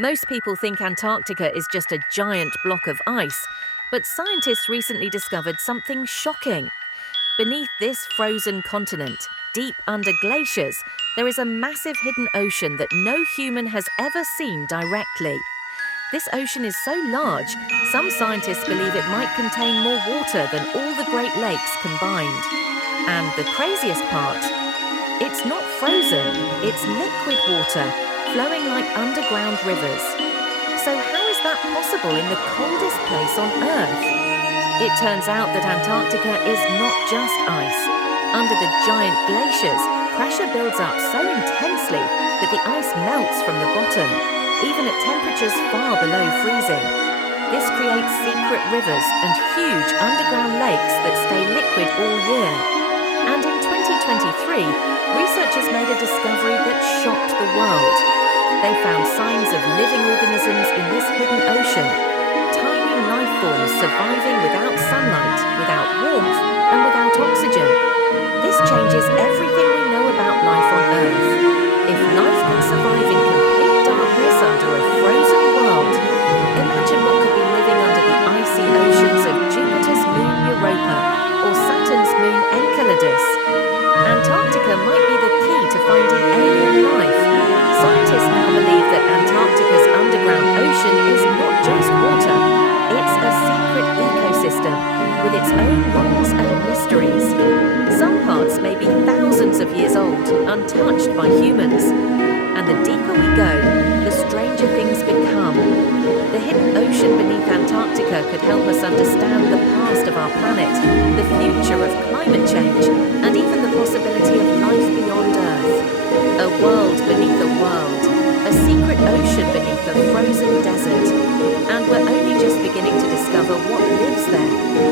Most people think Antarctica is just a giant block of ice, but scientists recently discovered something shocking. Beneath this frozen continent, deep under glaciers, there is a massive hidden ocean that no human has ever seen directly. This ocean is so large, some scientists believe it might contain more water than all the Great Lakes combined. And the craziest part, it's not frozen, it's liquid water, flowing like underground rivers. So how is that possible in the coldest place on Earth? It turns out that Antarctica is not just ice. Under the giant glaciers, pressure builds up so intensely that the ice melts from the bottom, even at temperatures far below freezing. This creates secret rivers and huge underground lakes that stay liquid all year. And in 2023, researchers made a discovery that shocked the world. They found signs of living organisms in this hidden ocean, tiny life forms surviving without sunlight, without warmth, and without oxygen. This changes everything we know about life on Earth. If life can survive in complete darkness under a frozen world, imagine what could be living under the icy oceans of Jupiter's moon Europa or Saturn's moon Enceladus. Antarctica might be the key to finding alien life. Scientists now believe that Antarctica's underground ocean is not just water, it's a secret ecosystem with its own rules and mysteries. Some parts may be thousands of years old, untouched by humans. And the deeper we go, the stranger things become. The hidden ocean beneath Antarctica could help us understand the past of our planet, the future of climate change, and even the possibility of life beyond Earth. A world beneath a world, a secret ocean beneath a frozen desert. And we're only just beginning to discover what lives there.